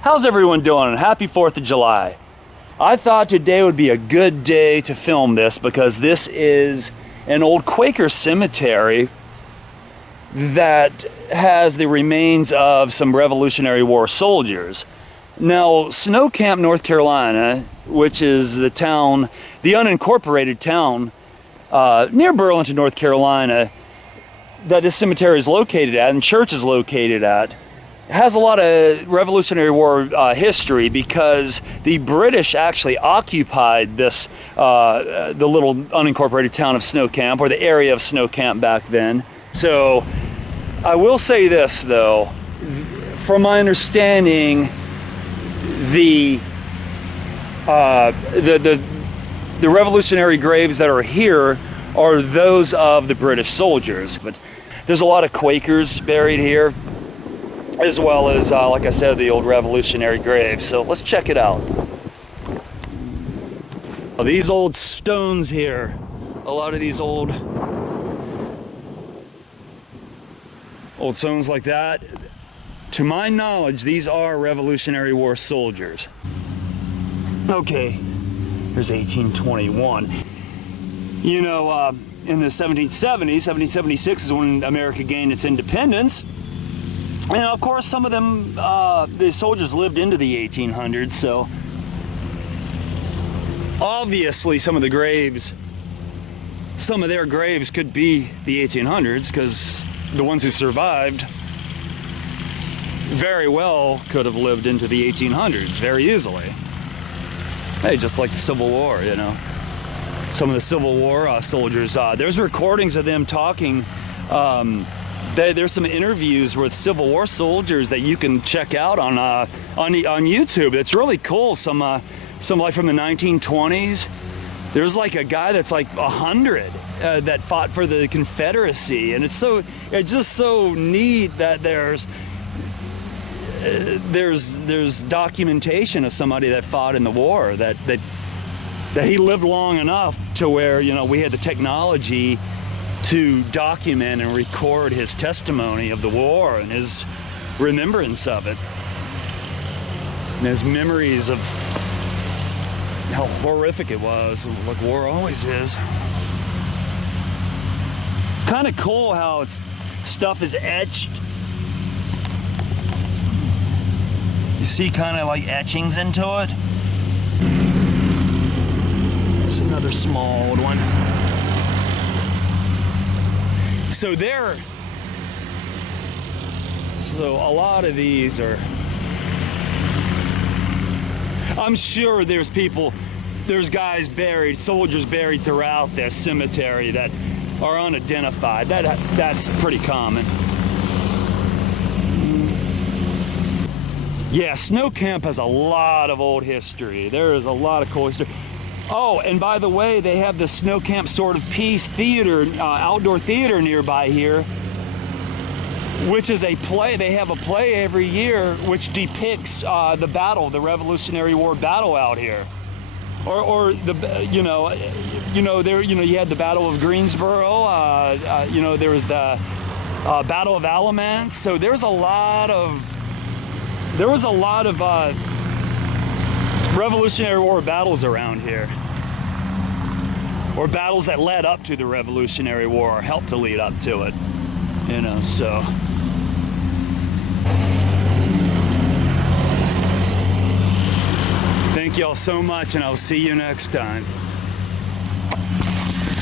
How's everyone doing? Happy 4th of July. I thought today would be a good day to film this because this is an old Quaker cemetery that has the remains of some Revolutionary War soldiers. Now, Snow Camp, North Carolina, which is the town, the unincorporated town near Burlington, North Carolina, that this cemetery is located at and church is located at, has a lot of Revolutionary War history because the British actually occupied this, the little unincorporated town of Snow Camp, or the area of Snow Camp back then. So I will say this though, from my understanding, the Revolutionary graves that are here are those of the British soldiers. But there's a lot of Quakers buried here, as well as, like I said, the old Revolutionary graves. So let's check it out. These old stones here, a lot of these old stones like that, to my knowledge, these are Revolutionary War soldiers. Okay, here's 1821. You know, in the 1770s, 1776 is when America gained its independence. And of course, some of them, the soldiers lived into the 1800s, so obviously some of the graves, some of their graves could be the 1800s, because the ones who survived very well could have lived into the 1800s very easily. Hey, just like the Civil War, you know. Some of the Civil War soldiers, there's recordings of them talking. There's some interviews with Civil War soldiers that you can check out on YouTube. It's really cool. Some like from the 1920s. There's like a guy that's like 100 that fought for the Confederacy, and it's just so neat that there's documentation of somebody that fought in the war, that he lived long enough to where, you know, we had the technology to document and record his testimony of the war and his remembrance of it, and his memories of how horrific it was, like war always is. It's kind of cool how stuff is etched. You see kind of like etchings into it. There's another small old one. So a lot of these are, I'm sure there's guys buried, soldiers buried throughout this cemetery that are unidentified. That's pretty common. Yeah, Snow Camp has a lot of old history. There is a lot of cool history. Oh, and by the way, they have the Snow Camp Sword of Peace theater, outdoor theater nearby here, which is a play. They have a play every year which depicts the battle, the Revolutionary War battle out here, or the you had the Battle of Greensboro. There was the Battle of Alamance. So there was a lot of Revolutionary War battles around here, or battles that led up to the Revolutionary War or helped to lead up to it, you know. So thank y'all so much, and I'll see you next time.